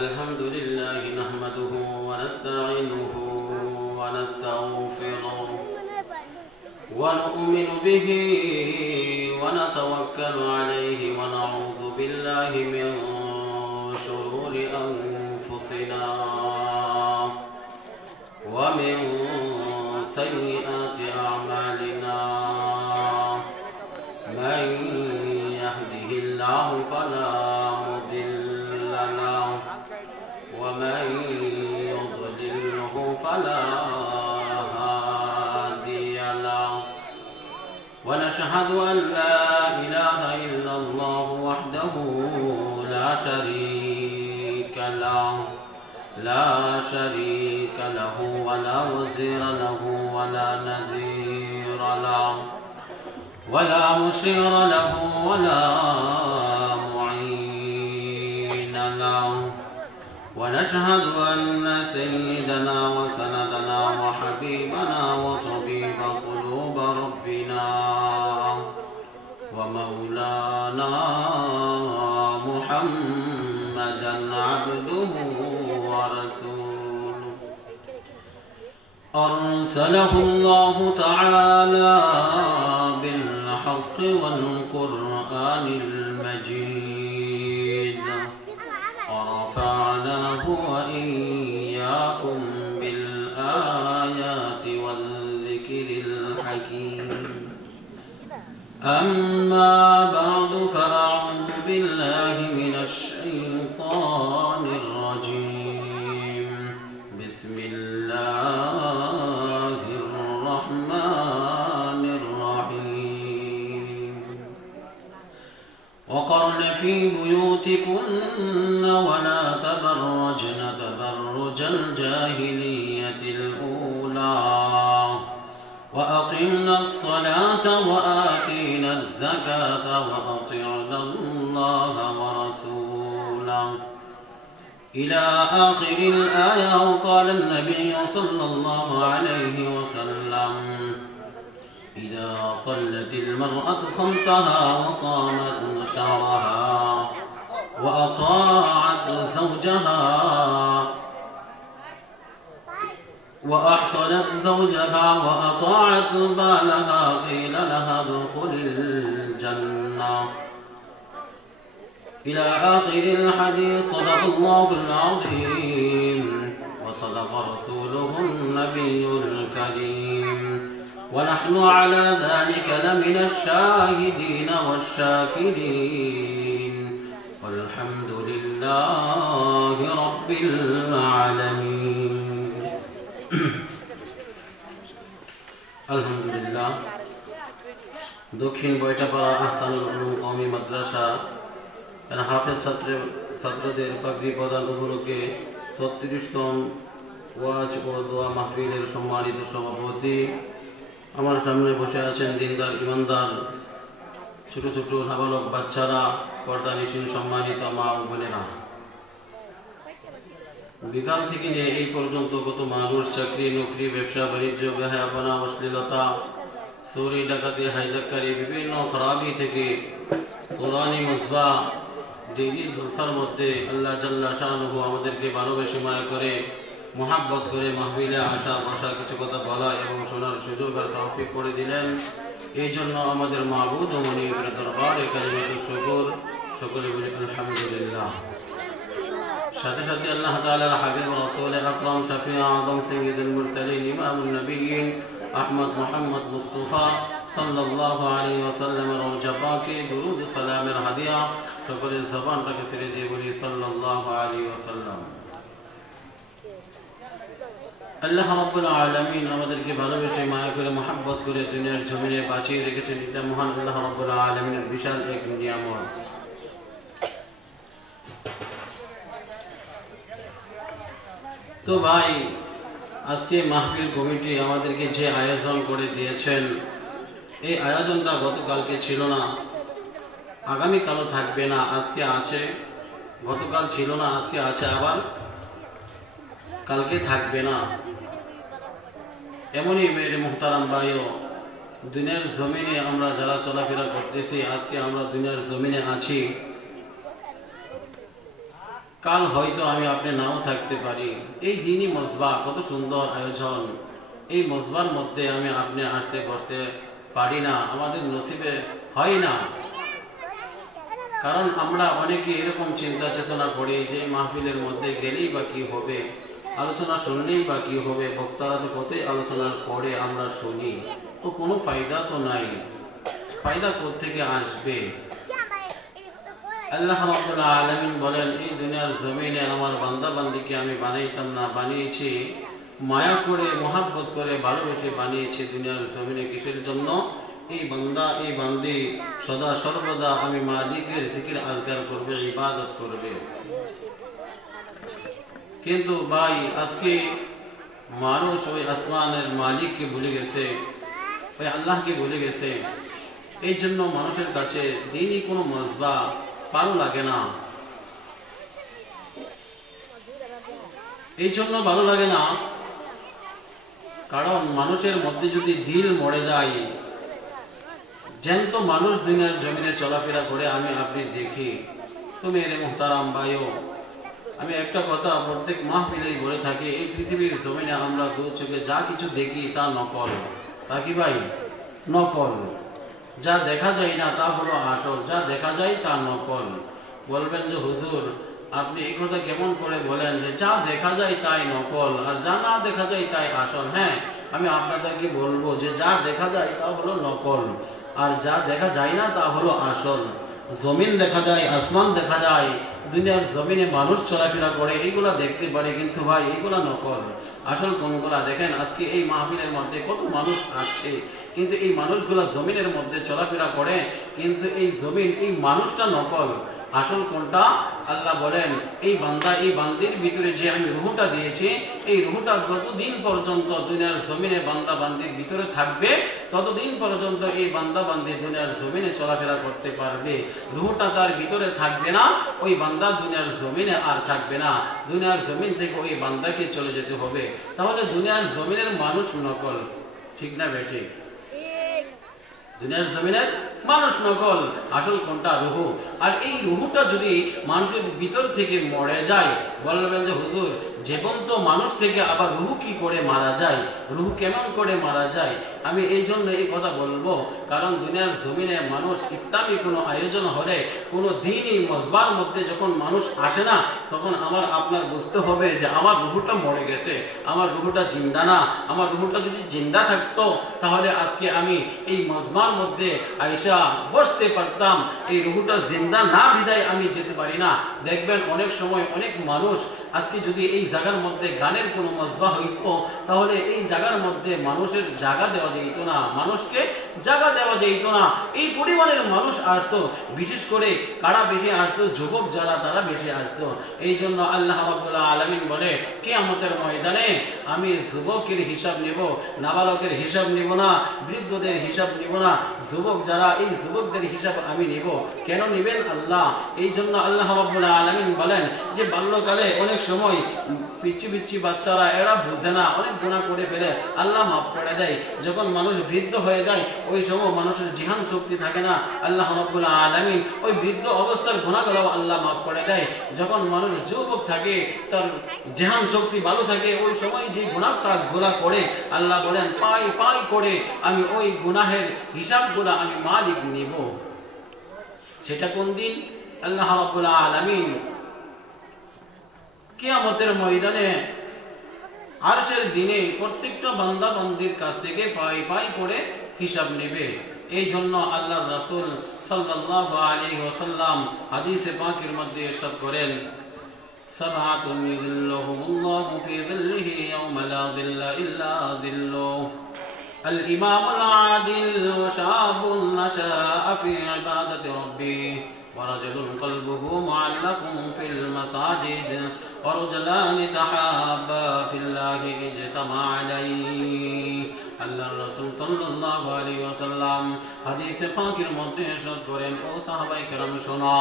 الحمد لله نحمده ونستعينه ونستغفره ونؤمن به ونتوكل عليه ونعوذ بالله من شرور أنفسنا ومن سيئات أعمالنا من يهده الله فلا مضل له ومن يضلله فلا هادي له ونشهد أن لا إله إلا الله وحده لا شريك له ولا وزير له ولا نذير له ولا مشير له ولا معين له ونشهد أن سيدنا وسندنا وحبيبنا وطبيب قلوب ربنا ومولانا محمدا عبده ورسوله أرسله الله تعالى بالحق والقرآن المجيد ورفعناه وإياكم بالآيات والذكر الحكيم أما بعد فأعوذ بالله من الشيطان الرجيم بسم الله الرحمن الرحيم وقرن في بيوتكن ولا تبرجن تبرج الجاهلية الأولى وأقمنا الصلاة وآتينا الزكاة وأطعنا الله ورسوله إلى آخر الآية. وقال النبي صلى الله عليه وسلم إذا صلت المرأة خمسها وصامت شهرها وأطاعت زوجها وأحصنت زوجها وأطاعت بالها قيل لها ادخل الجنة إلى آخر الحديث. صدق الله العظيم وصدق رسوله النبي الكريم ونحن على ذلك لمن الشاهدين والشاكرين والحمد لله رب العالمين. আলহামদুলিল্লাহ দক্ষিণ বৈঠাপাড়া আহসানুল উলুম কওমি মাদ্রাসা এর হাফেজ ছাত্রদের পাগড়ি প্রদান উপলক্ষে ৩৬তম ওয়াজ ও দোয়া মাহফিলের সম্মানিত সভাপতি আমার সামনে বসে আছেন দিনদার ইমানদার ছোট ছোট নাবালক বাচ্চারা পর্দা নিশীন সম্মানিত মা ও বোনেরা। বিকাল থেকে নিয়ে এই পর্যন্ত কত মানুষ চাকরি নকরি ব্যবসা বাণিজ্য বেহায়াপনা অশ্লীলতা চুরি ডাকাতি হাইজাক্কারি বিভিন্ন খরাবি থেকে কোরআনি মুসবা ডিগ্রি জলসার মধ্যে আল্লাহ জাল্লা শানুহু আমাদেরকে ভালোবেসে মায়া করে মোহাব্বত করে মাহফিলে আসা বসা কিছু কথা বলা এবং শোনার সুযোগ আর তৌফিক করে দিলেন। এই জন্য আমাদের মাবুদ ও মনিবের দরবারে কালিমাতুল শুকর সকলে বলি আলহামদুলিল্লাহ। সাথে সাথে আল্লাহ তাআলার হাবিব রাসূল আকরাম শফিউ আযম সাইয়্যিদুল মুরসালিন ইমামুন নবিয়্যিন আহমদ মুহাম্মদ মুস্তাফা সাল্লাল্লাহু আলাইহি ওয়াসাল্লামের রওজা পাকে দুরুদ সালামের হাদিয়া সকলের জবানটাকে ছেড়ে দিয়ে বলি সাল্লাল্লাহু আলাইহি ওয়াসাল্লাম। আল্লাহ রাব্বুল আলামিন আমাদেরকে ভালোবেসে মায়া করে মোহাব্বত করে দুনিয়ার জমিনে বাঁচিয়ে রেখেছেন। এটা মহান আল্লাহ রাব্বুল আলামিনের বিশাল এক নিয়ামত। তো ভাই আজকে মাহফিল কমিটি আমাদেরকে যে আয়োজন করে দিয়েছেন এই আয়োজনটা গতকালকে ছিল না, আগামীকালও থাকবে না, আজকে আছে। গতকাল ছিল না, আজকে আছে, আবার কালকে থাকবে না। এমনই মেরে মুহতারাম ভাইও দুনিয়ার জমিনে আমরা যারা চলাফেরা করতেছি, আজকে আমরা দুনিয়ার জমিনে আছি, কাল হয়তো আমি আপনি নাও থাকতে পারি। এই দিনই মসবা, কত সুন্দর আয়োজন। এই মসবার মধ্যে আমি আপনি আসতে বসতে পারি না, আমাদের নসিবে হয় না। কারণ আমরা অনেকে এরকম চিন্তা চেতনা করি যে মাহফিলের মধ্যে গেলেই বা কি হবে, আলোচনা শুনলেই বা কি হবে, বক্তারা তো কতই আলোচনার পরে আমরা শুনি, তো কোনো ফায়দা তো নাই। ফায়দা কোত্থেকে আসবে? আল্লাহ রাব্বুল আলামিন বলেন, এই দুনিয়ার জমিনে আমার বান্দা বান্দিকে আমি বানাইতাম না, বানিয়েছি মায়া করে, মহাব্বত করে, ভালোবেসে বানিয়েছি দুনিয়ার জমিনে। কিসের জন্য? এই বান্দা এই বান্দি সদা সর্বদা আমি মালিকের জিকির আজগার করবে, ইবাদত করবে। কিন্তু ভাই আজকে মানুষ ওই আসমানের মালিককে ভুলে গেছে, ওই আল্লাহকে ভুলে গেছে। এই জন্য মানুষের কাছে দিনই কোনো মজবা ভালো লাগে না। এই জন্য ভালো লাগে না কারণ মানুষের মধ্যে যদি দিল মরে যায়, জ্যান্ত মানুষ দুনিয়ার জমিনে চলাফেরা করে আমি আপনি দেখি। তুমি এর মুহতারাম ভাইও, আমি একটা কথা প্রত্যেক মাহফিলেই বলে থাকি, এই পৃথিবীর জমিনে আমরা দু চোখে যা কিছু দেখি তা নকল। তা কি ভাই? নকল। যা দেখা যায় না তা হলো আসল, যা দেখা যায় তা নকল। বলবেন যে হুজুর আপনি এই কথা কেমন করে বলেন যে যা দেখা যায় তাই নকল আর যা না দেখা যায় তাই আসল? হ্যাঁ, আমি আপনাদেরকে বলবো যে যা দেখা যায় তা হলো নকল আর যা দেখা যায় না তা হলো আসল। জমিন দেখা যায়, আসমান দেখা যায়, দুনিয়ার জমিনে মানুষ চলাফেরা করে, এইগুলা দেখতে পারে, কিন্তু ভাই এইগুলা নকল। আসল কোনগুলা দেখেন? আজকে এই মাহফিলের মধ্যে কত মানুষ আছে, কিন্তু এই মানুষগুলা জমিনের মধ্যে চলাফেরা করে, কিন্তু এই জমিন, এই মানুষটা নকল। আসল কোনটা? আল্লাহ বলেন, এই বান্দা এই বান্দির ভিতরে যে আমি রুহটা দিয়েছি, এই রুহটা যতদিন পর্যন্ত দুনিয়ার জমিনে বান্দা বান্দির ভিতরে থাকবে, ততদিন পর্যন্ত এই বান্দা বান্দি দুনিয়ার জমিনে চলাফেরা করতে পারবে। রুহটা তার ভিতরে থাকবে না, ওই বান্দা দুনিয়ার জমিনে আর থাকবে না। দুনিয়ার জমিন থেকে ওই বান্দাকে চলে যেতে হবে। তাহলে দুনিয়ার জমিনের মানুষ নকল, ঠিক না বেঠিক? দুনিয়ার জমিনের মানুষ নকল, আসল কোনটা? রুহ। আর এই রুহটা যদি মানুষের ভিতর থেকে মরে যায়, বলবেন যে হুজুর জীবন্ত মানুষ থেকে আবার রুহ কি করে মারা যায়, রুহ কেমন করে মারা যায়? আমি এই জন্য এই কথা বলবো, কারণ দুনিয়ার জমিনে মানুষ ইসলামী কোনো আয়োজন হলে, কোনো দিনই মজবার মধ্যে যখন মানুষ আসে না, তখন আমার আপনার বুঝতে হবে যে আমার রুহটা মরে গেছে, আমার রুহটা জিন্দা না। আমার রুহটা যদি জিন্দা থাকতো তাহলে আজকে আমি এই মজবার মধ্যে আইসা বসতে পারতাম। এই রুহটা জিন্দা না বিদায় আমি যেতে পারি না। দেখবেন অনেক সময় অনেক মানুষ, আজকে যদি এই জায়গার মধ্যে গানের কোনো মজবা হইতো, তাহলে এই জায়গার মধ্যে মানুষের জায়গা দেওয়া যেত না, মানুষকে জায়গা দেওয়া যেত না। এই পরিমাণের মানুষ আসতো, বিশেষ করে কারা বেশি আসতো? যুবক যারা, তারা বেশি আসতো। এই জন্য আল্লাহ রাব্বুল আলামিন বলে, কিয়ামতের ময়দানে আমি যুবকের হিসাব নেব, নাবালকের হিসাব নেব না, বৃদ্ধদের হিসাব নেব না, যুবক যারা, এই যুবকদের হিসাব আমি নেব। কেন নেবেন আল্লাহ? এই জন্য আল্লাহ রাব্বুল আলামিন বলেন যে বাল্যকালে অনেক সময় পিচ্ছি পিচ্ছি বাচ্চারা, এরা বুঝে না, অনেক গুনাহ করে ফেলে, আল্লাহ মাফ করে দেয়। যখন মানুষ বৃদ্ধ হয়ে যায়, ওই সময় মানুষের জিহান শক্তি থাকে না, আল্লাহ রাব্বুল আলামিন ওই বৃদ্ধ অবস্থার গুনাহগুলো আল্লাহ মাফ করে দেয়। যখন মানুষ যুবক থাকে, তার জিহান শক্তি ভালো থাকে, ওই সময় যে গুনাহ কাজগুলো করে, আল্লাহ বলেন পাই পাই করে আমি ওই গুনাহের হিসাবগুলো আমি মালিক নিব। সেটা কোন দিন? আল্লাহ রাব্বুল আলামিন কিয়ামতের ময়দানে আরশের দিনে প্রত্যেকটা বান্দা বান্দির কাছ থেকে পাই পাই করে হিসাব নেবে। এই জন্য আল্লাহর রাসূল সাল্লাল্লাহু আলাইহি ওয়াসাল্লাম হাদিসে পাকের মধ্যে ইরশাদ করেন, সাবআতুন ইযিল্লুহুমুল্লাহু ফি যিল্লিহি ইয়াওমা লা যিল্লা ইল্লা যিল্লুহু الإمام العادل وشاب نشأ في عبادة ربه ورجل قلبه معلق في المساجد ورجلان تحابا في الله اجتمع عليه আল্লাহ রাসূল সাল্লাল্লাহু আলাইহি ওয়াসাল্লাম হাদিসে পাকের মধ্যে ইরশাদ করেন, ও সাহাবায়ে কেরাম শোনো,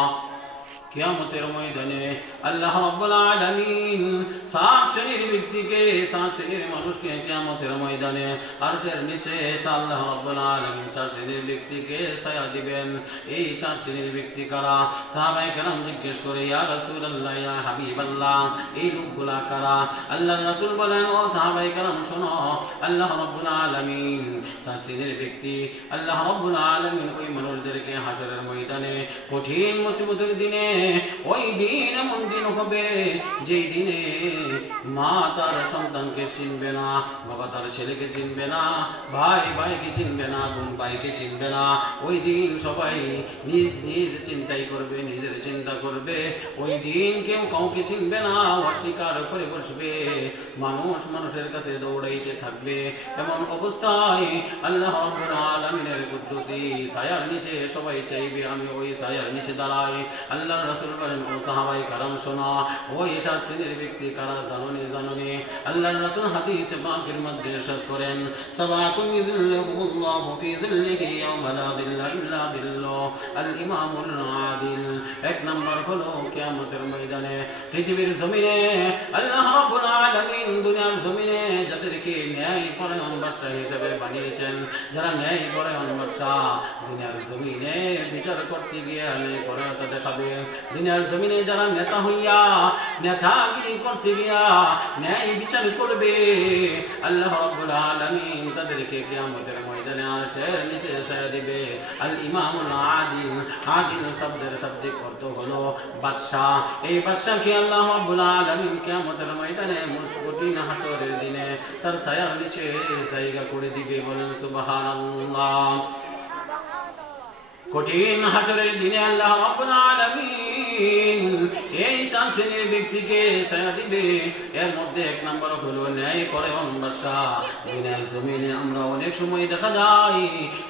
কিয়ামতের ময়দানে আল্লাহ রাব্বুল আলামিন সাত শ্রেণীর ব্যক্তিকে, সাত শ্রেণীর মানুষকে কিয়ামতের ময়দানে আরশের নিচে আল্লাহ রাব্বুল আলামিন সাত শ্রেণীর ব্যক্তিকে ছায়া দিবেন। এই সাত শ্রেণীর ব্যক্তি কারা? সাহাবায়ে কেরাম জিজ্ঞেস করে, ইয়া রাসূলুল্লাহ, ইয়া হাবিবাল্লাহ, এই লোকগুলা কারা? আল্লাহর রাসূল বলেন, ও সাহাবায়ে কেরাম শোনো, আল্লাহ রাব্বুল আলামিন সাত শ্রেণীর ব্যক্তি, আল্লাহ রাব্বুল আলামিন ওই মানুষদেরকে হাশরের ময়দানে কঠিন মুসিবতের দিনে, ওই দিন এমন দিন হবে যেই দিনে মা তার সন্তানকে চিনবে না, বাবা তার ছেলেকে চিনবে না, ভাই ভাইকে চিনবে না, বোন ভাইকে চিনবে না। ওই দিন সবাই নিজ নিজ চিন্তাই করবে, নিজের চিন্তা করবে। ওই দিন কেউ কাউকে চিনবে না, অস্বীকার করে বসবে, মানুষ মানুষের কাছে দৌড়াইতে থাকবে। এমন অবস্থায় আল্লাহ রাব্বুল আলামিনের কুদরতি ছায়ার নিচে সবাই চাইবে আমি ওই ছায়ার নিচে দাঁড়াই। আল্লাহর রাসূল বলেন, ও সাহাবায়ে কেরাম শোনো, ওই সাত শ্রেণীর ব্যক্তি কারা জানোনি? আল্লাহর রাসূল হাদিসে পাকের মধ্যে ইরশাদ করেন, সাবাতুন ইযিল্লুহুল্লাহু ফি যিল্লিহি ইয়াওমা লা যিল্লা ইল্লা যিল্লুহু, আল ইমামুল আদিল। এক নম্বর হলো কিয়ামতের ময়দানে পৃথিবীর জমিনে আল্লাহ রাব্বুল আলামিন দুনিয়ার জমিনে যাদেরকে ন্যায় পরায়ণ বাদশা হিসেবে বানিয়েছেন, যারা ন্যায় পরায়ণ বাদশা, দুনিয়ার জমিনে বিচার করতে গিয়ে ন্যায় পরায়ণতা দেখাবে। দুনিয়ার জমিনে যারা নেতা হইয়া নেতাগিরি করতে গিয়া ন্যায় বিচার করবে, আল্লাহ রাব্বুল আলামিন তাদেরকে কিয়ামতের ময়দানে আরশের নিচে ছায়া দিবে। আল ইমামুল আদিল, আদিল শব্দের শাব্দিক অর্থ হলো বাদশা। এই বাদশাকে আল্লাহ রাব্বুল আলামিন কিয়ামতের ময়দানে কঠিন হাসরের দিনে তার ছায়ার নিচে জায়গা করে দিবে। বলেন সুবহানাল্লাহ। কঠিন হাসরের দিনে আল্লাহ রাব্বুল আলামিন এই সাত শ্রেণীর ব্যক্তিকে ছায়া দিবে। এর মধ্যে এক নম্বর হলো ন্যায় পরায়ণ বাদশা। দুনিয়ার জমিনে আমরা অনেক সময় দেখা যায়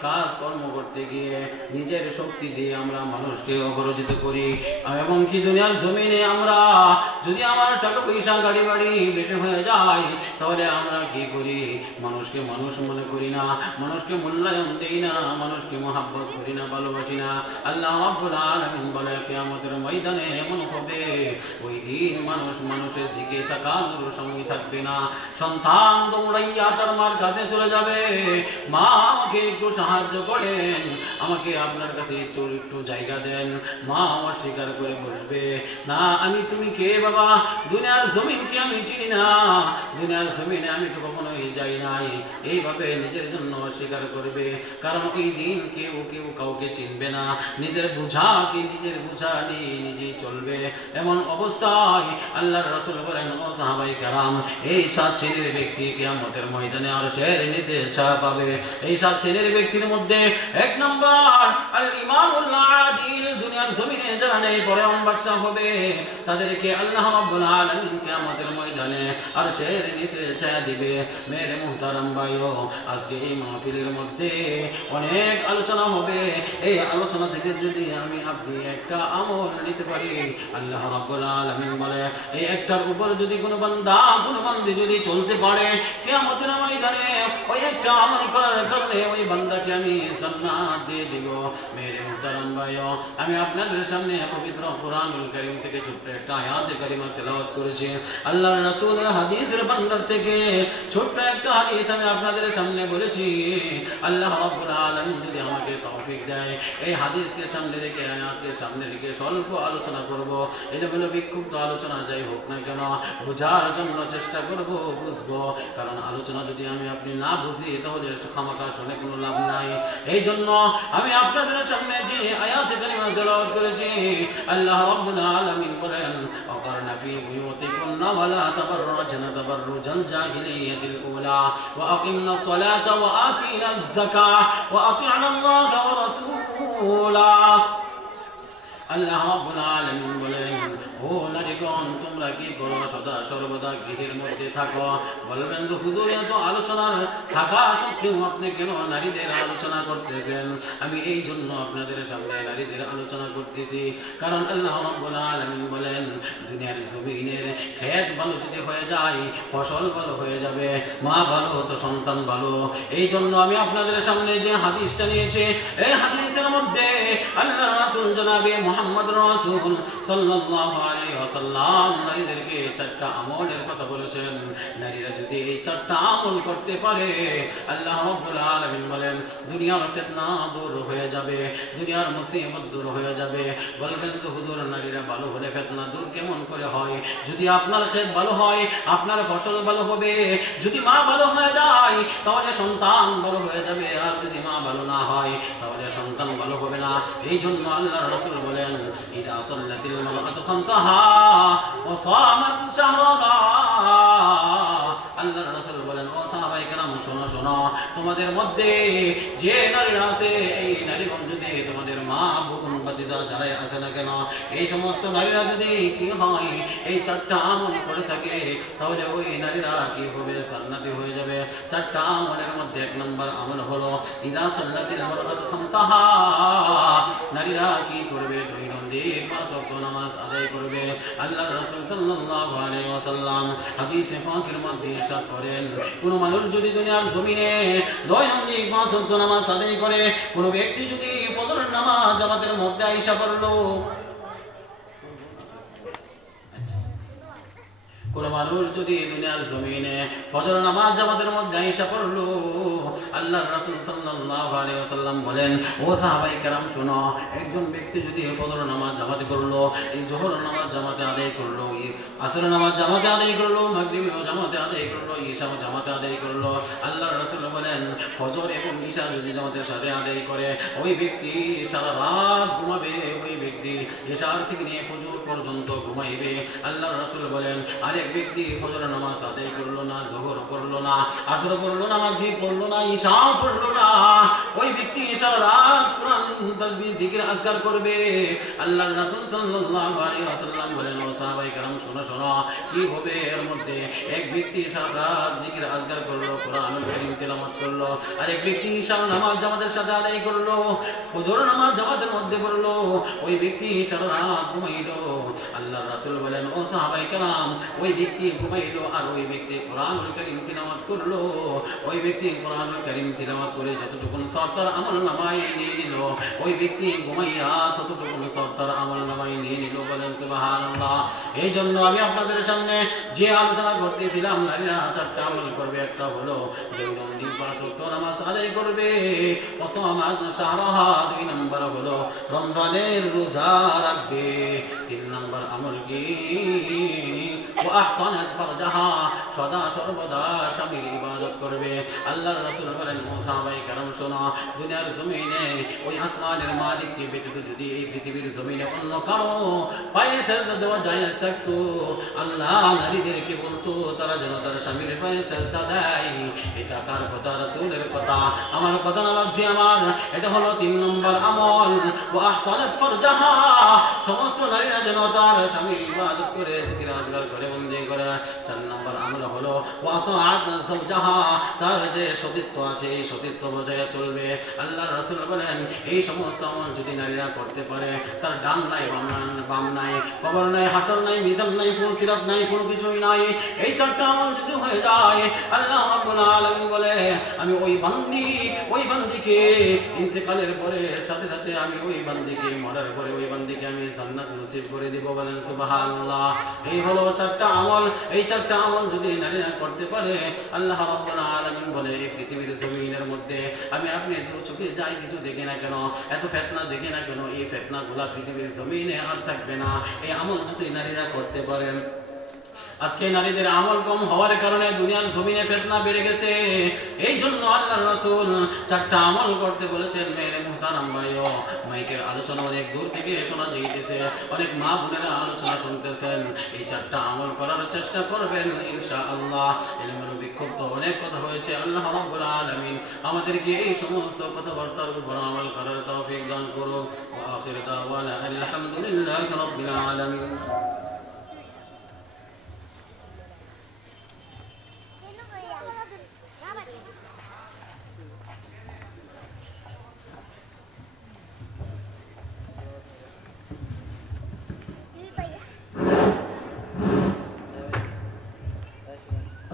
কাজ কর্ম করতে গিয়ে নিজের শক্তি দিয়ে আমরা মানুষকে অপরাজিত করি, এবং কি দুনিয়ার জমিনে আমরা যদি আমার টাকা পয়সা গাড়ি বাড়ি বেশি হয়ে যায় তাহলে আমরা কি করি? মানুষকে মানুষ মনে করি না, মানুষকে মূল্যায়ন দেই না, মানুষকে মহাব্বত করি না, ভালোবাসি না। আল্লাহ রাব্বুল আলামিন বলে কিয়ামতের ময়দানে এমন হবে ওই দিন মানুষ মানুষের দিকে তাকানোর সময় থাকবে না। সন্তান দৌড়াইয়া তার মার কাছে চলে যাবে, মা আমাকে একটু সাহায্য করেন, আমাকে আপনার কাছে একটু জায়গা দেন। মা অস্বীকার করে বসবে, না আমি তুমি কে বাবা? দুনিয়ার জমিনকে আমি চিনি না, দুনিয়ার জমিনে আমি তো কখনোই যাই নাই। এইভাবে নিজের জন্য অস্বীকার করবে, কারণ এই দিন কেউ কেউ কাউকে চিনবে না, নিজের বোঝা কি নিজের বোঝা নিয়ে নিজেই চলবে। এমন অবস্থায় আল্লাহর রাসূল বলেন, ও সাহাবায়ে কেরাম, এই সাত শ্রেণীর ব্যক্তি কিয়ামতের ময়দানে আরশের নিচে ছায়া পাবে। এই সাত শ্রেণীর ব্যক্তির মধ্যে এক নম্বর আল ইমামুল আদিল। দুনিয়ার জমিনে যারা ন্যায় পরায়ণ বাদশা হবে তাদেরকে আল্লাহ রাব্বুল আলামিন কিয়ামতের ময়দানে আরশের নিচে ছায়া দিবে। মেরে মুহতারাম ভাইও, আজকে এই মাহফিলের মধ্যে অনেক আলোচনা হবে। এই আলোচনা থেকে যদি আমি আপনি একটা আমল নিতে পারি, আল্লাহ রাব্বুল আলামিন বলে এই একটার উপর যদি কোনো বান্দা কোনো বান্দি যদি চলতে পারে কিয়ামতের ময়দানে ওই একটা আমল করার কারণে ওই বান্দাকে আমি জান্নাত দিয়ে দিব। মেরে মুহতারাম ভাইও, আমি আপনাদের সামনে পবিত্র কোরআনুল কারীম থেকে ছোট্ট একটা আয়াতে কারিমা তেলাওয়াত করেছি। আল্লাহর রাসূলের হাদিসের ভান্ডার থেকে ছোট্ট একটা হাদিস আমি আপনাদের সামনে বলেছি। আল্লাহ রাব্বুল আলামিন যদি আমাকে তৌফিক দেয় এই হাদিসকে সামনে রেখে আয়াতকে সামনে রেখে স্বল্প আলোচনা করব। এটা হলো বিক্ষুব্ধ আলোচনা যাই হোক না কেন, বোঝার জন্য চেষ্টা করব, বুঝবো। কারণ আলোচনা যদি আমি আপনি না বুঝি তাহলে খামাখা শুনে কোনো লাভ নাই। এই জন্য আমি আপনাদের সামনে যে আয়াতে কারিমা তেলাওয়াত করেছি, আল্লাহ রাব্বুল আলামিন বলেন, ওয়াকারনা ফি বুয়ুতিকুন্না ওয়ালা তাবাররাজনা তাবাররুজাল জাহিলিয়াতিল উলা ওয়া আকিমনা সলাতা ওয়া আতিনাজ যাকাত ওয়া আতি'না আল্লাহা ওয়া রাসূলা। আল্লাহ রাব্বুল আলামিন বলেন, ও নারী সাহাবাইগণ তোমরা কি করো? সদা সর্বদা গৃহের মধ্যে থাকো। বলবেন যে হুজুর এত আলোচনার থাকা সত্ত্বেও আপনি কেন নারীদের আলোচনা করতেছেন? আমি এই জন্য আপনাদের সামনে নারীদের আলোচনা করতেছি, কারণ আল্লাহ রাব্বুল আলামিন বলেন দুনিয়ার জমিনের ক্ষেত ভালো যদি হয়ে যায়, ফসল ভালো হয়ে যাবে, মা ভালো তো সন্তান ভালো। এই জন্য আমি আপনাদের সামনে যে হাদিসটা নিয়েছি, এই হাদিসের মধ্যে আল্লাহ রাসূল জনাবে মুহাম্মদ রাসূল সাল্লাল্লাহু আলাইহি ওয়াসাল্লাম নারীদেরকে 4টা আমলের কথা বলেছেন। নারীরা যদি এই 4টা আমল করতে পারে, আল্লাহ রাব্বুল আলামিন বলেন দুনিয়ার ফিতনা দূর হয়ে যাবে, দুনিয়ার মুসিবত দূর হয়ে যাবে। বলবেন তো হুজুর নারীরা ভালো হলে ফিতনা দূর কেমন করে হয়? যদি আপনার ক্ষেত ভালো হয়, আপনার ফসল ভালো হবে। যদি মা ভালো হয়ে যায় তাহলে সন্তান ভালো হয়ে যাবে, আর যদি মা ভালো না হয় তাহলে সন্তান ভালো হবে না। এই জন্য আল্লাহর রাসূল বলেন ইদা সাল্লাতিল মারআতু খামসাহা ওয়া সামাত শাহরাহা। আল্লাহর রাসূল বলেন ও সাহাবায়ে কেরাম শোনো শোনো, তোমাদের মধ্যে যে নারীরা আছে এই নারীগণ যদি তোমাদের মা বোন বাতিদা যারাই আছে না কেন, এই সমস্ত নারীরা যদি কি হয় এই 4টা আমল করে থাকে, তাহলে ওই নারীরা কি হবে? জান্নাতি হয়ে যাবে। 4টা আমলের মধ্যে 1 নম্বর আমল হলো ইদা সাল্লাতিল মারআতু খামসাহা। নারীরা কি করবে? দৈনন্দিন 5 ওয়াক্ত নামাজ আদায় করবে। আল্লাহর রাসূল সাল্লাল্লাহু আলাইহি ওয়াসাল্লাম হাদিসে পাকের মধ্যে ইরশাদ করেন, কোন মানুষ যদি দুনিয়ার জমিনে দৈনন্দিন 5 ওয়াক্ত নামাজ আদায় করে, কোন ব্যক্তি যদি ফজরের নামাজ জামাতের মধ্যে আয়েশা পড়লো, কোন মানুষ যদি দুনিয়ার জমিনে ফজর নামাজ জামাতের মধ্যে আয়েশা পড়লো, আল্লাহর রাসূল সাল্লাল্লাহু আলাইহি ওয়াসাল্লাম বলেন ও সাহাবায়ে কেরাম শুনো, একজন ব্যক্তি যদি ফজর নামাজ জামাতে করলো, এই যোহর নামাজ জামাতে আদায় করলো, আসর নামাজ জামাতে আদায় করলো, মাগরিবও জামাতে আদায় করলো, ইশাও জামাতে আদায় করলো, আল্লাহর রাসূল বলেন ফজর এবং ইশা যদি জামাতের সাথে আদায় করে, ওই ব্যক্তি সারা রাত ঘুমাবে, ওই ব্যক্তি ইশার থেকে নিয়ে ফজর পর্যন্ত ঘুমাইবে। আল্লাহর রাসূল বলেন আরেক ব্যক্তি ফজর নামাজ আদায় করলো না, যোহর করলো না, আসর করলো না, মাগরিব পড়লো না, ইশা পড়লো না, ওই ব্যক্তি সারা রাত কুরআন তাসবিহ জিকির আজকার করবে। আল্লাহর রাসূল সাল্লাল্লাহু আলাইহি ওয়াসাল্লাম বলেন ও সাহাবায়ে কেরাম শোনো শোনো, কি হবে এর মধ্যে? এক ব্যক্তি সারা রাত জিকির আজকার করলো, কোরআনুল কারীম তেলাওয়াত করলো, আর এক ব্যক্তি ইশা নামাজ জামাতের সাথে আদায় করলো, ফজর নামাজ জামাতের মধ্যে পড়লো, ওই ব্যক্তি সারা রাত ঘুমাইলো। আল্লাহর রাসূল বলেন ও সাহাবায়ে কেরাম, ওই ব্যক্তি ঘুমাইলো আর ওই ব্যক্তি কোরআনুল কারীম তেলাওয়াত করলো, ওই ব্যক্তি কোরআনুল কারীম তেলাওয়াত করে যতটুকু সওয়াব তার আমলনামায় নিয়ে নিল, ওই ব্যক্তি ঘুমাইয়া ততটুকু সওয়াব তার আমলনামায় নিয়ে নিল। বলেন সুবহানাল্লাহ। এই জন্য আমি আপনাদের সামনে যে আলোচনা করতেছিলাম, নারীরা 4টা আমল করবে। একটা হলো দৈনন্দিন 5 ওয়াক্ত নামাজ আদায় করবে, ওয়াসামাত শাহরাহা। 2 নম্বর হলো রমজানের রোজা রাখবে। 3 নম্বর আমল কি? ওয়াহসানাত ফারজাহা, সদা সর্বদা স্বামীর ইবাদত করবে। আল্লাহর রাসূল বলেন ও সাহাবায়ে কেরাম শোনো, দুনিয়ার জমিনে ওই আসমানের মালিককে ব্যতীত যদি এই পৃথিবীর জমিনে অন্য কারো পায়ে সেজদা দেওয়া যায় থাকতো, আল্লাহ নারীদেরকে বলতো তারা যেন তার স্বামীর পায়ে সেজদা দেয়। এটা কার কথা? রাসূলের কথা, আমার কথা না লাগছে আমার। এটা হলো 3 নম্বর আমল। ওয়াহসানাত ফারজাহা, সমস্ত নারীরা যেন তার স্বামীর ইবাদত করে, জিকির আজকার করে, বন্দী করে। 4 নম্বর আমল হলো ওয়াতাআত যাওজাহা, তার যে সতীত্ব আছে এই সতীত্ব বজায় চলবে। আল্লাহর রাসূল বলেন এই সমস্ত আমল যদি নারীরা করতে পারে, তার ডান নাই বাম নাই, কবর নাই, হাসর নাই, মিজান নাই, ফুলসিরাত নাই, কোনো কিছুই নাই। এই 4টা আমল যদি হয়ে যায়, আল্লাহ রাব্বুল আলামিন বলে আমি ওই বান্দিকে ইন্তেকালের পরে সাথে সাথে আমি ওই বান্দিকে মরার পরে ওই বান্দিকে আমি জান্নাত নসিব করে দিব। বলেন সুবহানাল্লাহ। এই হলো 4টা আমল। এই 4টা আমল যদি নারীরা করতে পারে, আল্লাহ রাব্বুল আলামিন বলে এই পৃথিবীর জমিনের মধ্যে আমি আপনি দু চোখে যাই কিছু দেখে না কেন, এত ফিতনা দেখে না কেন, এই ফিতনাগুলো পৃথিবীর জমিনে আর থাকবে না। এই আমল যদি নারীরা করতে পারেন। আজকে নারীদের আমল কম হওয়ার কারণে দুনিয়ার জমিনে ফিতনা বেড়ে গেছে। এই জন্য আল্লাহর রাসূল 4টা আমল করতে বলেছেন। মেরে মুহতারাম ভাইও, মাইকের আলোচনা অনেক দূর থেকে শোনা যাইতেছে, অনেক মা বোনেরা আলোচনা শুনতেছেন। এই 4টা আমল করার চেষ্টা করবেন ইনশাআল্লাহ। এলমের বিক্ষুব্ধ অনেক কথা হয়েছে। আল্লাহ রাব্বুল আলামিন আমাদেরকে এই সমস্ত কথাবার্তার উপর আমল করার তৌফিক দান করুন। ওয়া আখির দাওয়ানা আলহামদুলিল্লাহি রাব্বিল আলামিন।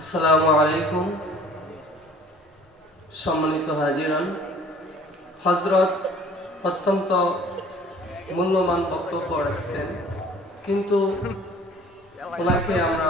আসসালামু আলাইকুম। সম্মানিত হাজিরান, হযরত অত্যন্ত মূল্যবান বক্তব্য রাখছেন, কিন্তু ওনাকে আমরা